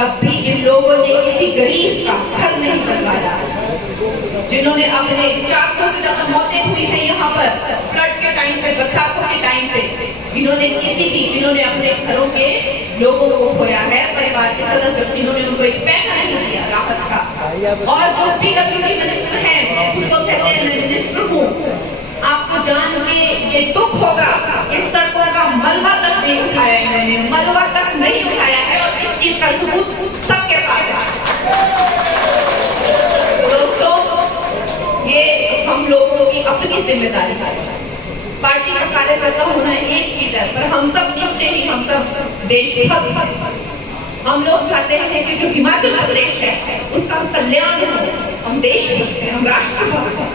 तब भी इन लोगों ने किसी गरीब का घर नहीं बनवाया, जिन्होंने अपने 400 से ज्यादा मौतें हुई हैं यहाँ पर फ्लड के टाइम पे, बरसातों के टाइम पे, जिन्होंने अपने घरों के लोगों को खोया है, परिवार के सदस्य, जिन्होंने उनको एक पैसा नहीं दिया राहत का। और जो पीडब्ल्यूडी मिनिस्टर हैं, उनको कहते हैं मैं मिनिस्टर हूँ, आपको जान के ये दुख होगा कि सड़कों का मलबा तक नहीं उठाया इन्होंने, मलबा तक नहीं उठाया है, और इस चीज का सबूत सबके पास है। दोस्तों, ये हम लोगों की अपनी जिम्मेदारी है। पार्टी का कार्यकर्ता होना एक चीज है, पर हम सब निश्चय ही, हम सब देशभक्त, हम लोग चाहते हैं कि जो हिमाचल प्रदेश है उसका कल्याण हो। हम देशभक्त हैं, हम राष्ट्रभक्त हैं।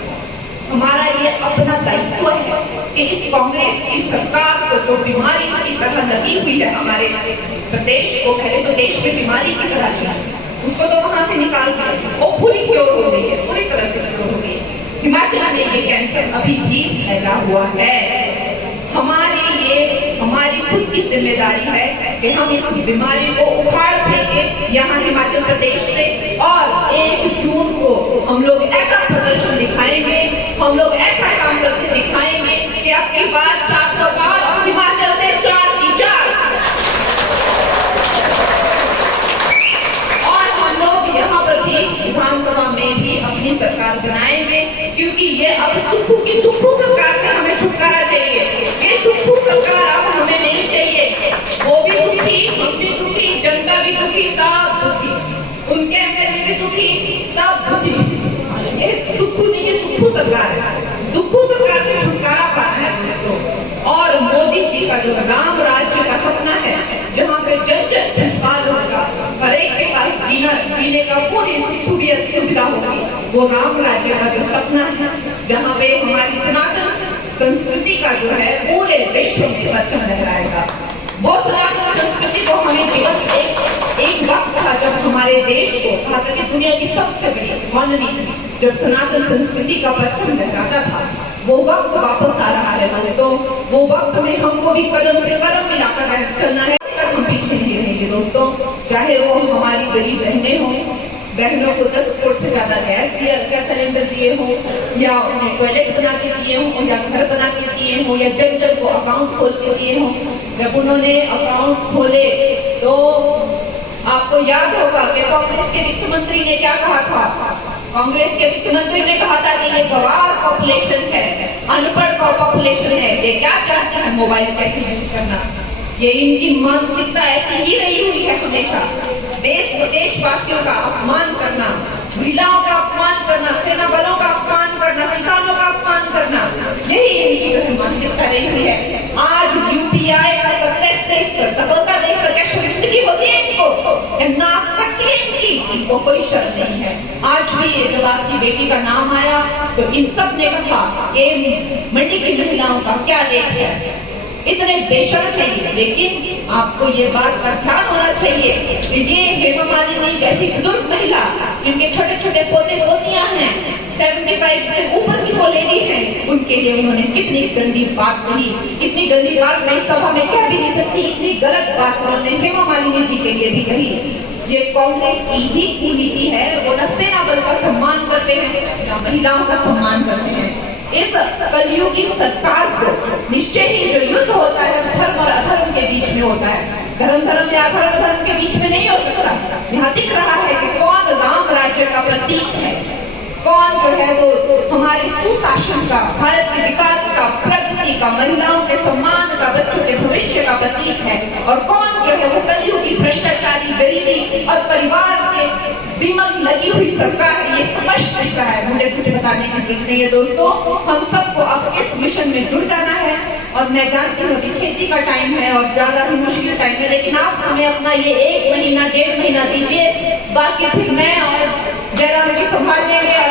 हमारा ये अपना दायित्व है कि इस कांग्रेस की सरकार को जो बीमारी की तरह लगी हुई है हमारे प्रदेश को, पहले तो देश में बीमारी की तरह थी, उसको तो वहां से निकाल दिया, वो पूरी क्योर हो गई है, पूरी तरह से क्योर हो गई है। हिमाचल में ये कैंसर अभी भी फैला हुआ है। हमारी खुद की जिम्मेदारी है कि हम इस बीमारी को उखाड़ फेंके यहाँ हिमाचल प्रदेश से, और 1 जून को हम लोग ऐसा प्रदर्शन दिखाएंगे, हम लोग ऐसा काम करके दिखाएंगे कि आपकी बात 400 पार और हिमाचल से 4 की 4। और हम लोग यहाँ पर भी विधानसभा में भी अपनी सरकार बनाएंगे, क्योंकि ये अब सुक्खू की दुक्खू सरकार से हमें छुटकारा चाहिए। ये दुक्खू सरकार अब हमें नहीं चाहिए। वो भी दुखी, हम भी दुखी, जनता भी दुखी, सब दुखी, उनके एमएलए भी दुखी, सब दुखी। ये सुक्खू नहीं, ये दुक्खू सरकार है। दुक्खू सरकार से छुटकारा पाना है दोस्तों। और मोदी जी का जो राम राज्य का सपना है, जहाँ पे जन जन खुशहाल होगा, हर एक के पास जीने का पूरी सुविधा होगी, वो राम राज्य का जो सपना है, जहाँ पे हमारी सनातन संस्कृति का जो है पूरे विश्व में परचम लहराएगा। वो सनातन संस्कृति को हमें जीवन एक वक्त था जब हमारे देश को कहा था कि दुनिया की सबसे बड़ी इकोनॉमी, जब सनातन संस्कृति का परचम लहराता था, वो वक्त वापस आ रहा है दोस्तों। वो वक्त में हमको भी कदम से कदम मिलाकर चलना है, हम पीछे नहीं रहेंगे दोस्तों। चाहे वो हमारी गरीब बहनें हों, बहनों को 10 करोड़ से ज्यादा गैस सिलेंडर दिए हो, या उन्हें टॉयलेट बना के दिए हो, या घर बना के दिए हो, या जन को अकाउंट खोल के दिए हो। जब उन्होंने अकाउंट खोले तो आपको याद होगा कि कांग्रेस के वित्त मंत्री ने क्या कहा था? कांग्रेस के वित्त मंत्री ने कहा था कि ये गवार पॉपुलेशन है, अनपढ़ पॉपुलेशन है, ये क्या जानते हैं मोबाइल कैसे यूज करना। ये इनकी मानसिकता ऐसी ही रही हुई है हमेशा, देशवासियों का अपमान करना, महिलाओं का अपमान करना, सेना बलों का अपमान करना, किसानों का अपमान करना, यही इनकी जो है मानसिकता रही हुई है। आज यूपीआई का सक्सेस देखकर, सफलता देखकर क्या शर्मिंदगी होती है इनको? नाक कटती है इनको कोई शर्म नहीं है। आज भी जब आपकी बेटी का नाम आया तो इन सब ने कहा कि मंडी की महिलाओं का क्या देख है, इतने बेशर्म है। लेकिन आपको ये बात का ध्यान होना चाहिए कि ये हेमा मालिनी जैसी बुजुर्ग महिला, जिनके छोटे छोटे पोते पोतियां हैं, 75 से ऊपर की वो लेडी है, उनके लिए उन्होंने कितनी गंदी बात कही। इतनी गंदी बात मैं सभा में कह भी नहीं सकती, इतनी गलत बात उन्होंने हेमा मालिनी जी के लिए भी कही। ये कांग्रेस की ही नीति है, वो न सेना बल का सम्मान करते हैं, न महिलाओं का सम्मान करते हैं। इस कलयुगी सरकार को निश्चय ही जो युद्ध होता है धर्म और अधर्म के बीच में होता है, धर्म या अधर्म के बीच में नहीं हो सकता। यहाँ दिख रहा है कि कौन राम राज्य का प्रतीक है, कौन जो है वो हमारे सुशासन का, भारत के विकास का, प्रगति का, महिलाओं के सम्मान का, बच्चों के भविष्य का प्रतीक है, और कौन जो है वो कलयुगी भ्रष्टाचारी, गरीबी और परिवार के दिमाग लगी हुई सरकार है। ये स्पष्ट दिख रहा है, मुझे कुछ बताने की जरूरत नहीं है दोस्तों। हम सबको अब इस मिशन में जुड़ जाना है, और मैं जानती हूँ कि खेती का टाइम है और ज्यादा ही मुश्किल टाइम है, लेकिन आप हमें अपना ये 1 महीना 1.5 महीना दीजिए, बाकी फिर मैं और जयराम जी संभाल लेंगे। और